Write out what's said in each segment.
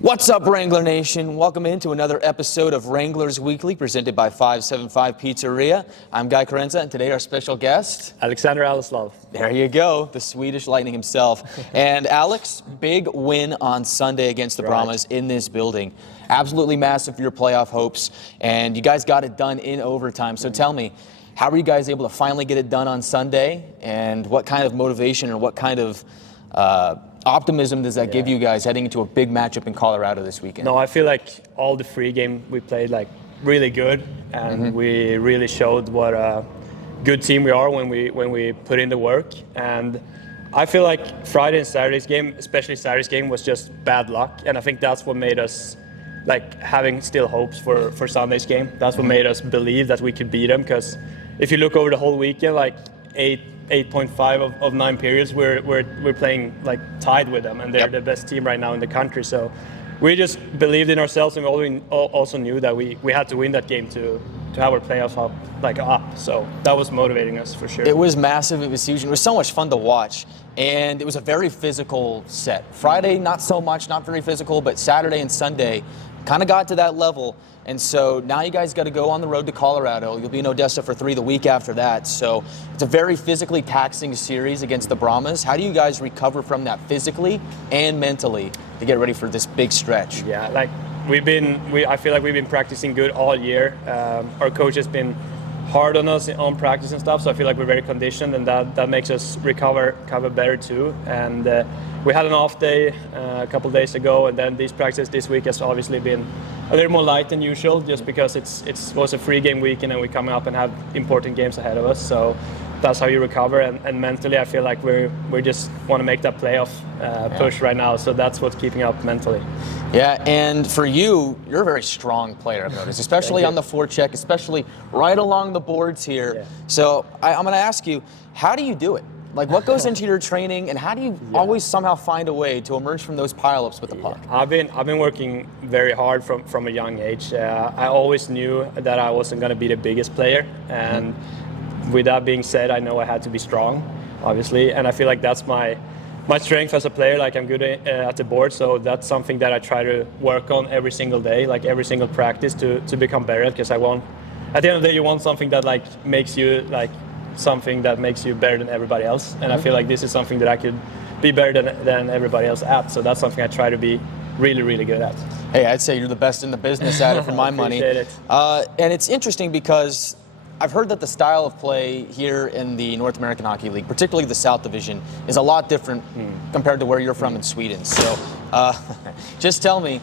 What's up, Wrangler Nation? Welcome into another episode of Wranglers Weekly, presented by 575 Pizzeria. I'm Guy Carenza, and today our special guest, Alexander Aleslöv. There you go, the Swedish Lightning himself. And Alex, big win on Sunday against the Brahmas in this building. Absolutely massive for your playoff hopes, and you guys got it done in overtime. So tell me, how were you guys able to finally get it done on Sunday, and what kind of motivation or what kind of optimism does that give you guys heading into a big matchup in Colorado this weekend? No, I feel like all the free game we played really good, and we really showed what a good team we are when we put in the work. And I feel like Friday and Saturday's game, especially Saturday's game, was just bad luck, and I think that's what made us having still hopes for Sunday's game. That's what made us believe that we could beat them, because if you look over the whole weekend, 8.5 of 9 periods, we're playing tied with them, and they're the best team right now in the country. So we just believed in ourselves, and we also knew that we had to win that game to have our playoffs up. So that was motivating us for sure. It was massive. It was huge. It was so much fun to watch, and it was a very physical set. Friday, not so much, not very physical, but Saturday and Sunday kind of got to that level. And so now you guys got to go on the road to Colorado. You'll be in Odessa for 3 the week after that. So it's a very physically taxing series against the Brahmas. How do you guys recover from that physically and mentally to get ready for this big stretch? Yeah, I feel like we've been practicing good all year. Our coach has been hard on us on practice and stuff, so I feel like we're very conditioned, and that makes us recover better too. And we had an off day a couple days ago, and then these practices this week has obviously been a little more light than usual, just because it was a free game weekend and we're coming up and have important games ahead of us. So that's how you recover, and mentally I feel like we just want to make that playoff push right now, so that's what's keeping up mentally. Yeah, and for you, you're a very strong player, I've noticed, especially on the forecheck, especially right along the boards here. Yeah. So I'm going to ask you, how do you do it? What goes into your training, and how do you always somehow find a way to emerge from those pileups with the puck? I've been working very hard from a young age. I always knew that I wasn't going to be the biggest player, and with that being said, I know I had to be strong, obviously, and I feel like that's my strength as a player. I'm good at the board, so that's something that I try to work on every single day, every single practice to become better at, because at the end of the day, you want something that makes you something that makes you better than everybody else, and I feel like this is something that I could be better than everybody else at, so that's something I try to be really, really good at. Hey, I'd say you're the best in the business at it for my money. It. And it's interesting because I've heard that the style of play here in the North American Hockey League, particularly the South Division, is a lot different compared to where you're from in Sweden. So just tell me,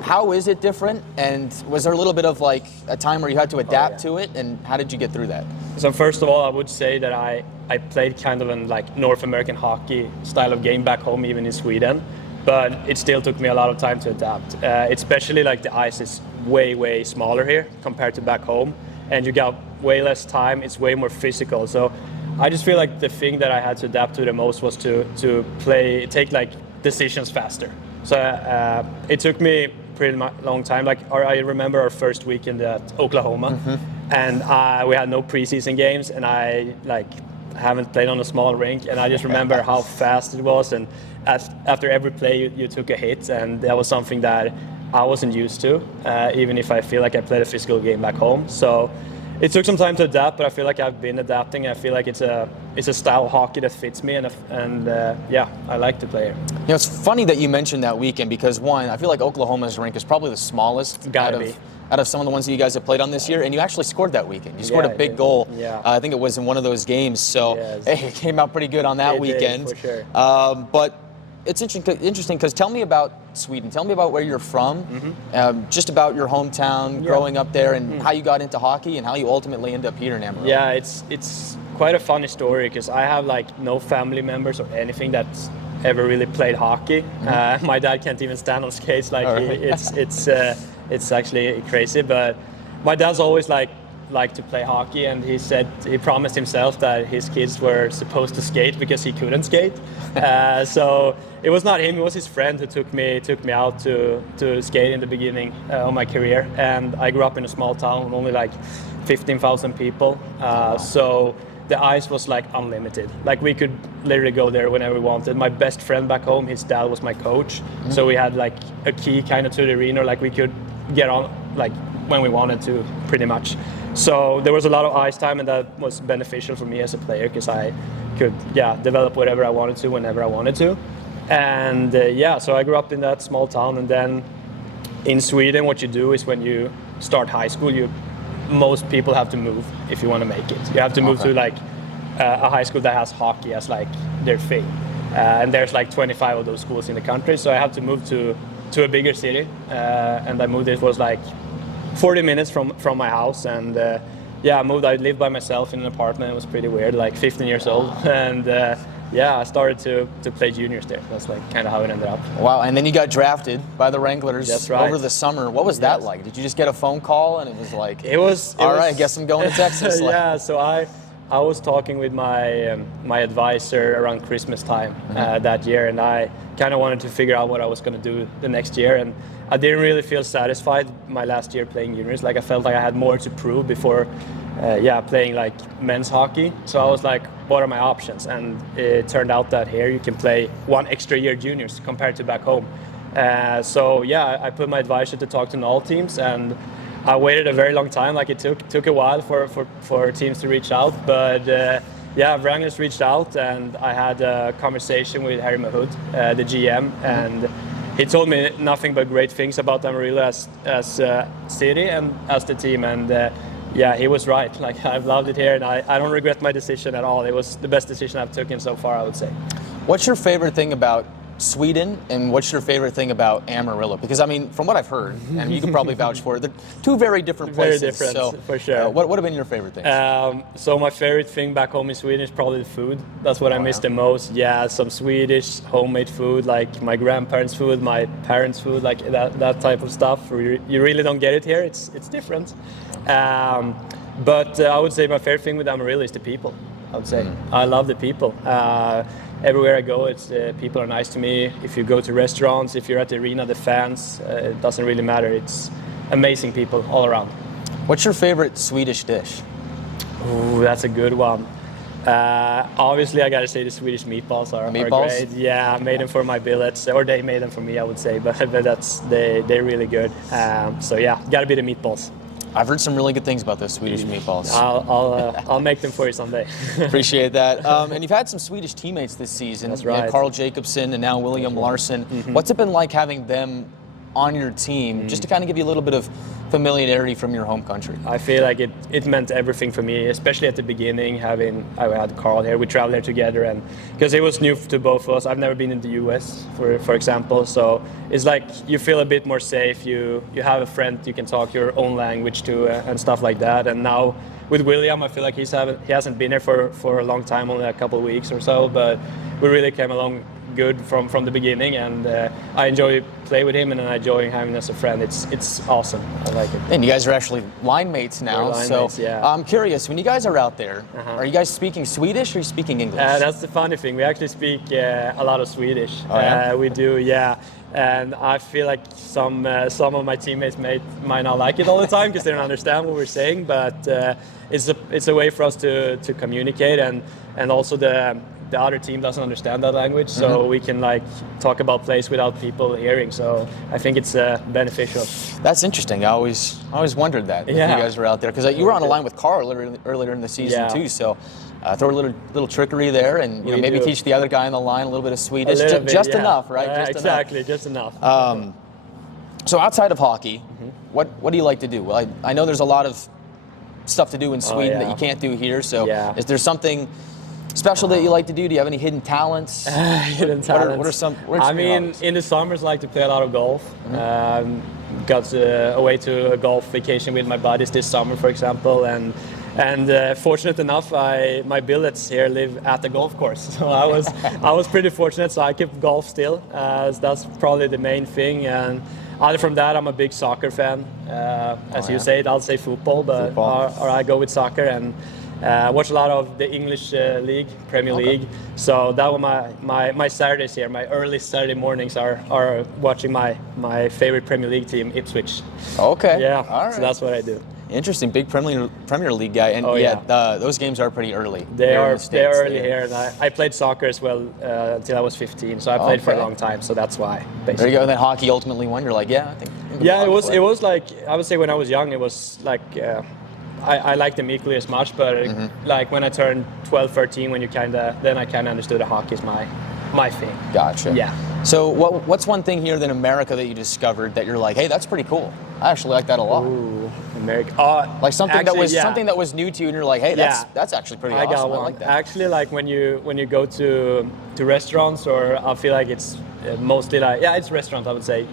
how is it different? And was there a little bit of a time where you had to adapt to it? And how did you get through that? So first of all, I would say that I played kind of an North American hockey style of game back home, even in Sweden. But it still took me a lot of time to adapt. Especially the ice is way, way smaller here compared to back home. And you got way less time, it's way more physical. So I just feel like the thing that I had to adapt to the most was to take decisions faster. So it took me pretty long time. I remember our first weekend at Oklahoma, and we had no preseason games, and I haven't played on a small rink, and I just remember how fast it was, and after every play you took a hit, and that was something that I wasn't used to, even if I feel like I played a physical game back home. So it took some time to adapt, but I feel like I've been adapting. I feel like it's a style of hockey that fits me, and I like to play it. It's funny that you mentioned that weekend, because one, I feel like Oklahoma's rink is probably the smallest out of some of the ones that you guys have played on this year, and you actually scored that weekend. You scored a big goal. Yeah. I think it was in one of those games, so it came out pretty good on that weekend. Did, for sure. But it's interesting because tell me about Sweden. Tell me about where you're from, just about your hometown, growing up there, and how you got into hockey and how you ultimately end up here in Amarillo. Yeah, it's quite a funny story, because I have no family members or anything that's ever really played hockey. My dad can't even stand on skates. It's actually crazy. But my dad's always liked to play hockey, and he promised himself that his kids were supposed to skate because he couldn't skate. So it was not him; it was his friend who took me out to skate in the beginning of my career. And I grew up in a small town with only 15,000 people. So the ice was like unlimited. Like we could literally go there whenever we wanted. My best friend back home, his dad was my coach, so we had like a key kind of to the arena. Like we could get on like when we wanted to, pretty much. So there was a lot of ice time, and that was beneficial for me as a player because I could develop whatever I wanted to whenever I wanted to. And so I grew up in that small town, and then in Sweden what you do is when you start high school, most people have to move if you want to make it. You have to move to like a high school that has hockey as like their thing, and there's like 25 of those schools in the country, so I have to move to a bigger city, and I moved. It was like 40 minutes from my house, and I moved. I lived by myself in an apartment. It was pretty weird, like 15 years old, and I started to play juniors there. That's like kind of how it ended up. Wow, and then you got drafted by the Wranglers. That's right. Over the summer. What was that like? Did you just get a phone call and it was like, all right, I guess I'm going to Texas? Yeah, so I was talking with my advisor around Christmas time that year, and I kind of wanted to figure out what I was going to do the next year, and I didn't really feel satisfied my last year playing juniors. Like I felt like I had more to prove before playing like men's hockey. So I was like, what are my options? And it turned out that here you can play 1 extra year juniors compared to back home. I put my advisor to talk to all teams, and I waited a very long time. Like it took a while for teams to reach out, but Wranglers reached out, and I had a conversation with Harry Mahood, the GM, and he told me nothing but great things about Amarillo as city and as the team, and he was right. Like I've loved it here, and I don't regret my decision at all. It was the best decision I've taken so far, I would say. What's your favorite thing about Sweden, and what's your favorite thing about Amarillo? Because I mean, from what I've heard, and you can probably vouch for it, they're two very different places. Very different, so, for sure. What have been your favorite things? So my favorite thing back home in Sweden is probably the food. That's what I miss the most. Yeah, some Swedish homemade food, like my grandparents' food, my parents' food, like that type of stuff. You really don't get it here. It's different. But I would say my favorite thing with Amarillo is the people. I would say I love the people. Everywhere I go, people are nice to me. If you go to restaurants, if you're at the arena, the fans, it doesn't really matter. It's amazing people all around. What's your favorite Swedish dish? Ooh, that's a good one. Obviously, I gotta say the Swedish meatballs are great. Yeah, I made them for my billets, or they made them for me, I would say. But they're really good. Gotta be the meatballs. I've heard some really good things about those Swedish meatballs. I'll make them for you someday. Appreciate that. And you've had some Swedish teammates this season. That's right. Carl Jacobson and now William Larsson. What's it been like having them on your team, just to kind of give you a little bit of familiarity from your home country? I feel like it meant everything for me, especially at the beginning. I had Carl here, we traveled here together, and because it was new to both of us. I've never been in the US, for example, so it's like you feel a bit more safe. You have a friend you can talk your own language to and stuff like that. And now with William, I feel like he hasn't been here for a long time, only a couple of weeks or so, but we really came along good from the beginning, and I enjoy playing with him, and I enjoy having him as a friend. It's awesome. I like it. And you guys are actually line mates now. I'm curious, when you guys are out there, are you guys speaking Swedish or are you speaking English? That's the funny thing. We actually speak a lot of Swedish. Oh, yeah? We do, yeah. And I feel like some of my teammates might not like it all the time because they don't understand what we're saying. But it's a way for us to communicate, and also the other team doesn't understand that language, so we can like talk about plays without people hearing. So I think it's beneficial. That's interesting. I always wondered that when you guys were out there, because you were on a line with Carl earlier in the season too. So throw a little trickery there, and maybe teach the other guy on the line a little bit of Swedish, just enough, right? Just enough. So outside of hockey, what do you like to do? Well, I know there's a lot of stuff to do in Sweden that you can't do here. So is there something special that you like to do? Do you have any hidden talents? Hidden talents. What are some? I mean, in the summers, I like to play a lot of golf. Got away to a golf vacation with my buddies this summer, for example, and fortunate enough, my billets here live at the golf course. So I was pretty fortunate. So I keep golf still. So that's probably the main thing. And other from that, I'm a big soccer fan. As you say, I'll say football, but or I go with soccer, and watch a lot of the English league, Premier League. So that was my Saturdays here. My early Saturday mornings are watching my favorite Premier League team, Ipswich. Okay. Yeah. All right. So that's what I do. Interesting, big Premier League guy, and those games are pretty early. They are early here, and I played soccer as well until I was 15, so I played for a long time, so that's why. Basically. There you go. And then hockey ultimately won. You're like, yeah, I think. Yeah, it was like, I would say when I was young, it was like I liked them equally as much, but like when I turned 12, 13, then I kind of understood that hockey is my thing. Gotcha. Yeah. So what's one thing here in America that you discovered that you're like, hey, that's pretty cool. I actually like that a lot. Ooh, America. Like something that was new to you, and you're like, hey, that's actually pretty awesome. I got one. I like that. Actually, like when you go to restaurants, or I feel like it's mostly like it's restaurants. I would say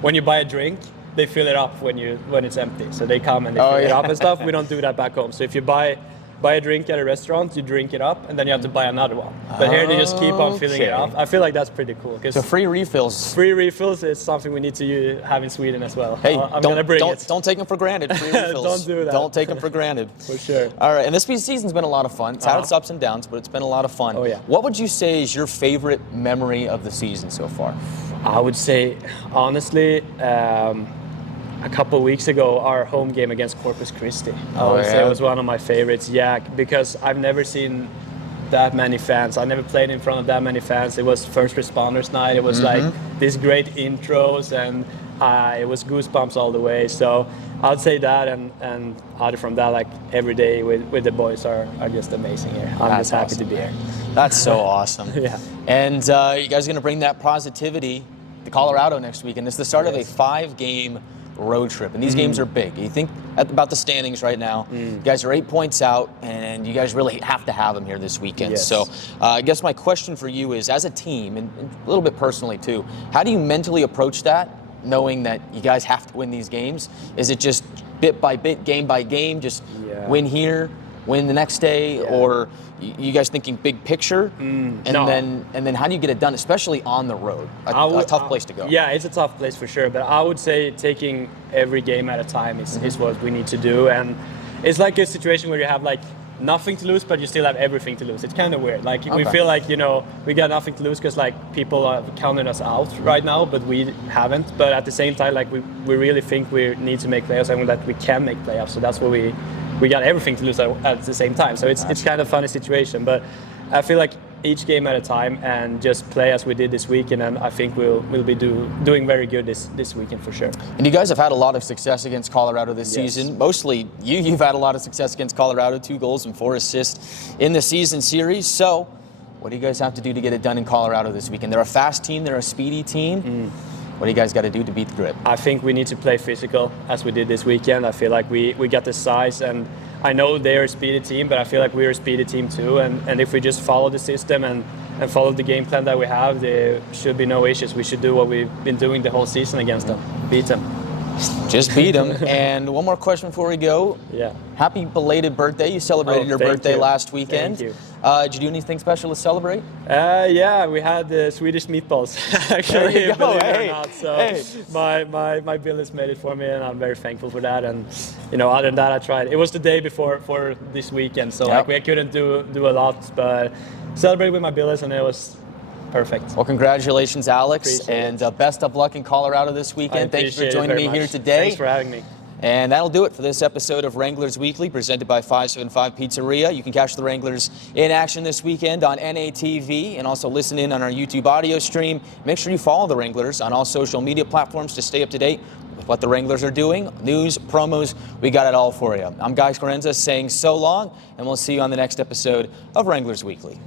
when you buy a drink, they fill it up when it's empty. So they come and they fill it up and stuff. We don't do that back home. So if you buy a drink at a restaurant, you drink it up, and then you have to buy another one. But here they just keep on filling it up. I feel like that's pretty cool. So free refills. Free refills is something we need to have in Sweden as well. Hey, I'm gonna bring it. Don't take them for granted. Free refills. Don't do that. Don't take them for granted. For sure. All right, and this season's been a lot of fun. It's had its ups and downs, but it's been a lot of fun. Oh yeah. What would you say is your favorite memory of the season so far? I would say, honestly, a couple of weeks ago, our home game against Corpus Christi. I would say it was one of my favorites. Yeah, because I've never seen that many fans. I never played in front of that many fans. It was first responders night. It was like these great intros, and it was goosebumps all the way. So I'd say that, and out from that, like every day with the boys are just amazing here. I'm just happy to be here. That's so awesome. Yeah. And you guys are going to bring that positivity to Colorado next week, and it's the start of a 5-game road trip, and these games are big. You think about the standings right now. You guys are 8 points out, and you guys really have to have them here this weekend. Yes. So I guess my question for you is, as a team, and a little bit personally too, how do you mentally approach that, knowing that you guys have to win these games? Is it just bit by bit, game by game, just win here, win the next day, or you guys thinking big picture? And then how do you get it done, especially on the road? A tough place to go. Yeah, it's a tough place for sure, but I would say taking every game at a time is what we need to do. And it's like a situation where you have like nothing to lose, but you still have everything to lose. It's kind of weird. Like we feel like, we got nothing to lose because like people are counting us out right now, but we haven't. But at the same time, like we really think we need to make playoffs, and that we can make playoffs. So that's what we got everything to lose at the same time. So it's kind of a funny situation, but I feel like each game at a time and just play as we did this weekend, and I think we'll be doing very good this weekend for sure. And you guys have had a lot of success against Colorado this season. Mostly you've had a lot of success against Colorado, 2 goals and 4 assists in the season series. So what do you guys have to do to get it done in Colorado this weekend? They're a fast team, they're a speedy team. What do you guys got to do to beat the Grip? I think we need to play physical as we did this weekend. I feel like we got the size, and I know they're a speedy team, but I feel like we're a speedy team too. And if we just follow the system and follow the game plan that we have, there should be no issues. We should do what we've been doing the whole season against them. Beat them. Just beat them. And one more question before we go. Yeah. Happy belated birthday. You celebrated your birthday last weekend. Thank you. Did you do anything special to celebrate? Yeah, we had Swedish meatballs, actually, there you go. believe it or not. So my Billis made it for me, and I'm very thankful for that. And other than that, I tried. It was the day before for this weekend, so like we couldn't do a lot, but celebrated with my Billis, and it was perfect. Well, congratulations, Alex, Appreciate and best of luck in Colorado this weekend. Thank you for joining me here today. Thanks for having me. And that'll do it for this episode of Wranglers Weekly, presented by 575 Pizzeria. You can catch the Wranglers in action this weekend on NATV and also listen in on our YouTube audio stream. Make sure you follow the Wranglers on all social media platforms to stay up to date with what the Wranglers are doing. News, promos, we got it all for you. I'm Guy Scarenza saying so long, and we'll see you on the next episode of Wranglers Weekly.